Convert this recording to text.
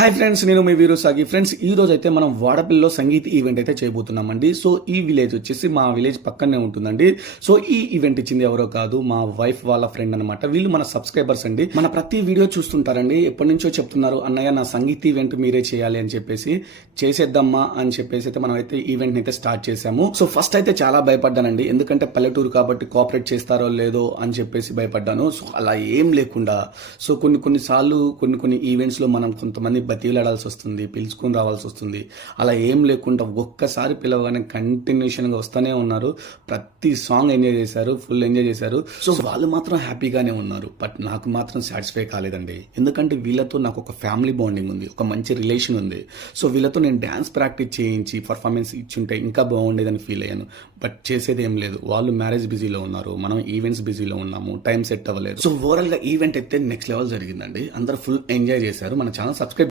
Hi friends, నేను మీ వీరు సాగి. ఫ్రెండ్స్, ఈ రోజు అయితే మనం వాడపల్లిలో సంగీత్ ఈవెంట్ అయితే చేయబోతున్నామండి. సో ఈ విలేజ్ వచ్చేసి మా విలేజ్ పక్కనే ఉంటుందండి. సో ఈ ఈవెంట్ ఇచ్చింది ఎవరో కాదు, మా వైఫ్ వాళ్ళ ఫ్రెండ్ అనమాట. వీళ్ళు మన సబ్స్క్రైబర్స్ అండి. మన ప్రతి వీడియో చూస్తుంటారండి. ఎప్పటి నుంచో చెప్తున్నారు, అన్నయ్య నా సంగీత్ ఈవెంట్ మీరే చేయాలి అని చెప్పేసి. చేసేద్దామా అని చెప్పేసి అయితే మనం అయితే ఈవెంట్ అయితే స్టార్ట్ చేసాము. సో ఫస్ట్ అయితే చాలా భయపడ్డానండి, ఎందుకంటే పల్లెటూరు కాబట్టి కోఆపరేట్ చేస్తారో లేదో అని చెప్పేసి భయపడ్డాను. సో అలా ఏం లేకుండా సో కొన్నిసార్లు కొన్ని ఈవెంట్స్ లో మనం కొంతమంది బతిలాడాల్సి వస్తుంది, పిలుచుకొని రావాల్సి వస్తుంది. అలా ఏం లేకుండా ఒక్కసారి పిలవగానే కంటిన్యూషన్గా వస్తూనే ఉన్నారు. ప్రతి సాంగ్ ఎంజాయ్ చేశారు, ఫుల్ ఎంజాయ్ చేశారు. సో వాళ్ళు మాత్రం హ్యాపీగానే ఉన్నారు. బట్ నాకు మాత్రం సాటిస్ఫై కాలేదండి, ఎందుకంటే వీళ్ళతో నాకు ఒక ఫ్యామిలీ బాండింగ్ ఉంది, ఒక మంచి రిలేషన్ ఉంది. సో వీళ్ళతో నేను డ్యాన్స్ ప్రాక్టీస్ చేయించి పర్ఫార్మెన్స్ ఇచ్చుంటే ఇంకా బాగుండేదని ఫీల్ అయ్యాను. బట్ చేసేది ఏం లేదు, వాళ్ళు మ్యారేజ్ బిజీలో ఉన్నారు, మనం ఈవెంట్స్ బిజీలో ఉన్నాము, టైం సెట్ అవ్వలేదు. సో ఓవరాల్ గా ఈవెంట్ అయితే నెక్స్ట్ లెవెల్ జరిగిందండి. అందరూ ఫుల్ ఎంజాయ్ చేశారు. మన ఛానల్ సబ్స్క్రైబ్